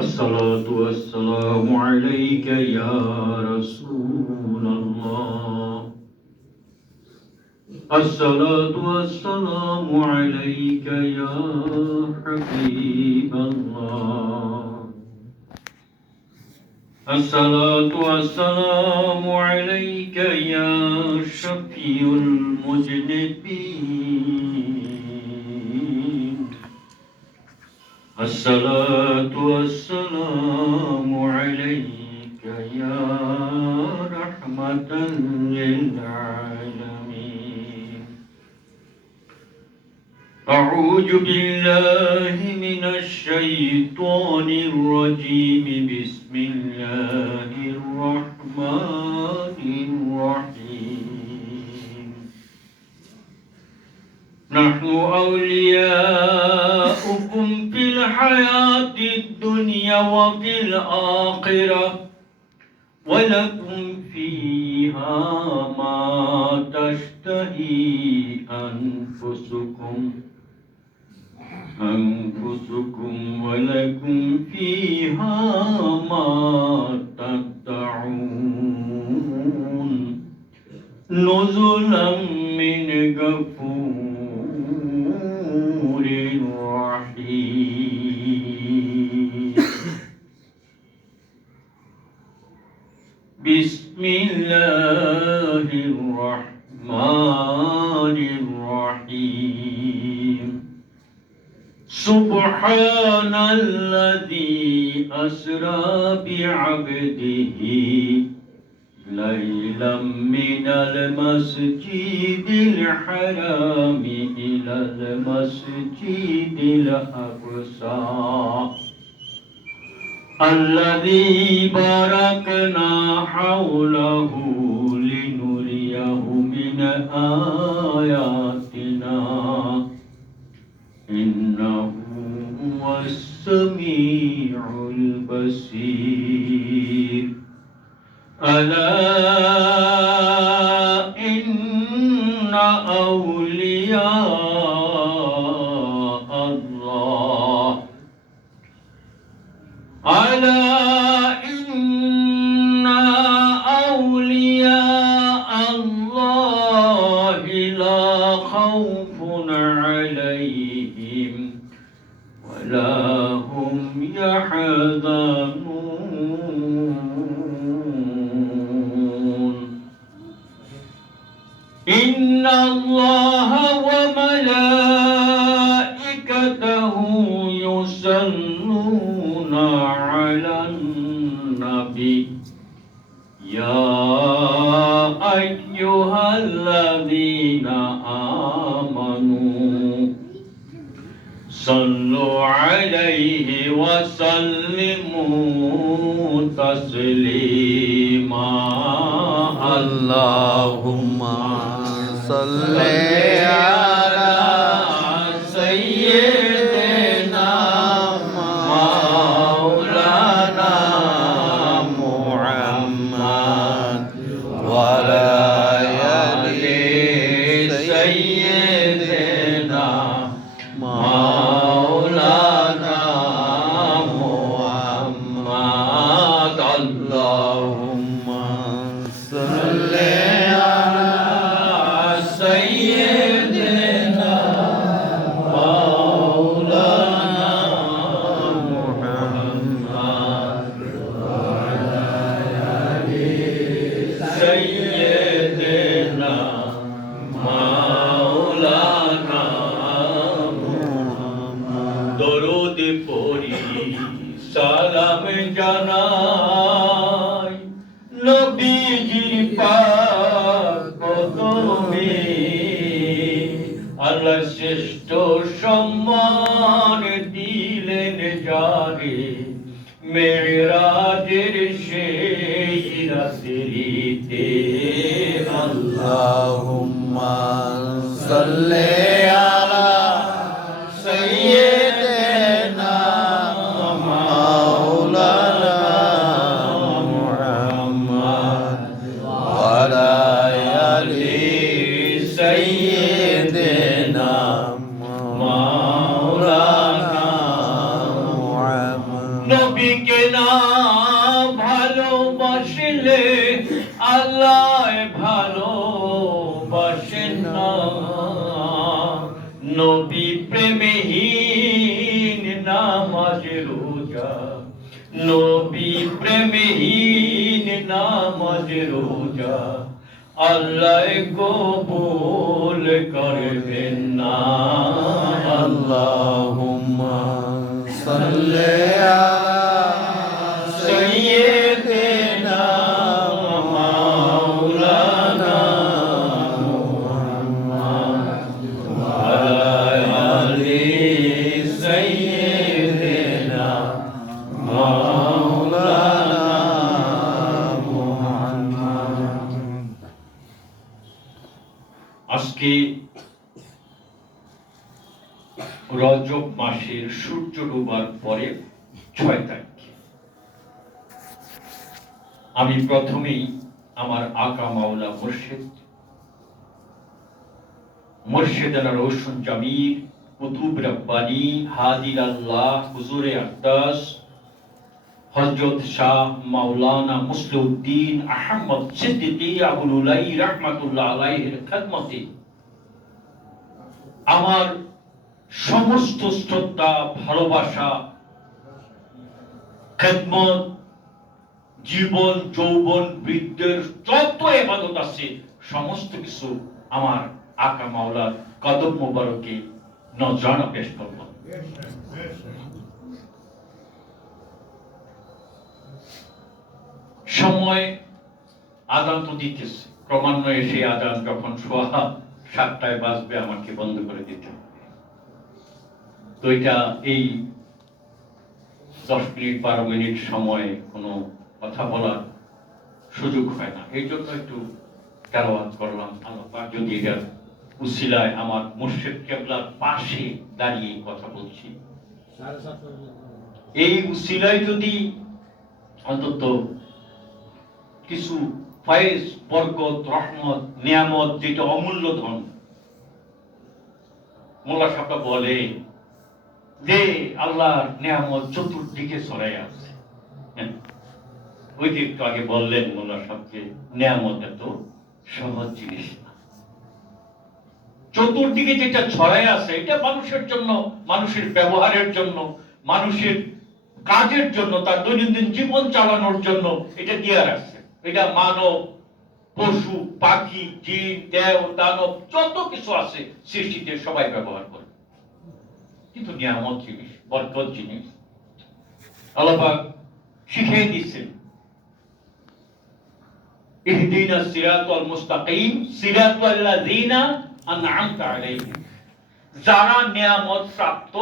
الصلاة والسلام عليك يا رسول الله. الصلاة والسلام عليك يا حبيب الله. الصلاة والسلام عليك يا شفيع المذنبين. الصلاة والسلام عليك يا رحمة للعالمين. أعوذ بالله من الشيطان الرجيم. بسم الله الرحمن الرحيم. نحن أولياؤكم في الحياة الدنيا وفي الآخرة ولكم فيها ما تشتهي أنفسكم ولكم فيها ما تدعون نزلا من غفور رحيم. بسم الله الرحمن الرحيم. سبحان الذي أسرى بعبده ليلا من المسجد الحرام إلى المسجد الأقصى الذي باركنا حوله لنريه من آياتنا إنه هو السميع البصير. ألا إن أولياء الله ألا إن أولياء الله لا خوف عليهم ولا هم يحزنون. إن الله وملائكته يصلون على النبي يا أيها الذين آمنوا صلوا عليه وسلموا تسليما. اللهم صل على سيدنا مولانا محمد وعلى آل سيدنا مولانا محمد. اللهم صل على سيدنا مولانا محمد وعلى آل سيدنا مولانا محمد. দরুদ পড়ি সালাম জানাই নবীজির পাক কদমে। আল্লাহ শ্রেষ্ঠ সম্মান দিলেন যারে মেরাজের সেই রাত্রিতে। اللهم صل على سيدنا مولانا محمد وعلى آل سيدنا مولانا محمد. নবীকে না ভালোবাসলে আল্লাহ ভালোবাসেন না। নবী প্রেমহীন নামাজ রোজা, নবী প্রেমহীন নামাজ রোজা আল্লাহ কবুল করবেন না। আল্লাহুম্মা সাল্লি আলা সাইয়্যিদিনা মাওলানা মুহাম্মদ ওয়া আলা আলি সাইয়্যিদিনা মাওলানা মুহাম্মদ। আজকে রজব মাসের সূর্য ডোবার পরে 6 তারিখ। আমি প্রথমেই আমার আকা মাওলা মুর্শিদানা রোশন জামির কুতুব রব্বানি হাদির আল্লাহ হুজুরে আকদাস হযরত শাহ মাওলানা মুসলিউদ্দিন আহমদ সিদ্দিকী আবুল উলাই রাহমাতুল্লাহ আলাইহির খিদমতে আমার সমস্ত শ্রদ্ধা, ভালোবাসা, খেদমত, জীবন, যৌবন, বৃদ্ধের যত ইবাদত আছে সমস্ত কিছু আমার আকা মাওলার কদম মোবারকে নজরানা পেশ করব। সময় আজান তো দিতেছে, ক্রমান্বয়ে সেই আজান যখন সোয়া 7টায় বাজবে আমাকে বন্ধ করে দিতে হবে। তো এটা এই 10 মিনিট 12 মিনিট সময় কোনো কথা বলার সুযোগ হয় না, এই জন্য একটু তেলাওয়াত করলাম। আল্লাহ পাক যদি এটার উসিলায় আমার মুর্শিদ কেবলার পাশে দাঁড়িয়ে কথা বলছি, এই উসিলায় যদি অন্তত কিছু ফয়েজ, বরকত, রহমত, নিয়ামত, যেটা অমূল্য ধন, মোল্লা সাহেব বলে যে আল্লাহর নিয়ামত চতুর্দিকে ছড়াই আছে। ওই যে একটু আগে বললেন মোল্লা সাহেবকে, নিয়ামত এত সহজ জিনিস না। চতুর্দিকে যেটা ছড়াই আছে এটা মানুষের জন্য, মানুষের ব্যবহারের জন্য, মানুষের কাজের জন্য, তার দৈনন্দিন জীবন চালানোর জন্য এটা দিয়ে রাখছে। এটা মানব, পশু, পাখি, জিন, দেব, দানব যত কিছু আছে সৃষ্টিতে সবাই ব্যবহার করে। কিন্তু নিয়ামত জিনিস, বরকত জিনিস আল্লাহ পাক শিখিয়ে দিচ্ছেন, ইহদিনাস সিরাতাল মুস্তাকিম সিরাতাল লাযিনা আন'আমতা আলাইহিম। যারা নিয়ামত প্রাপ্ত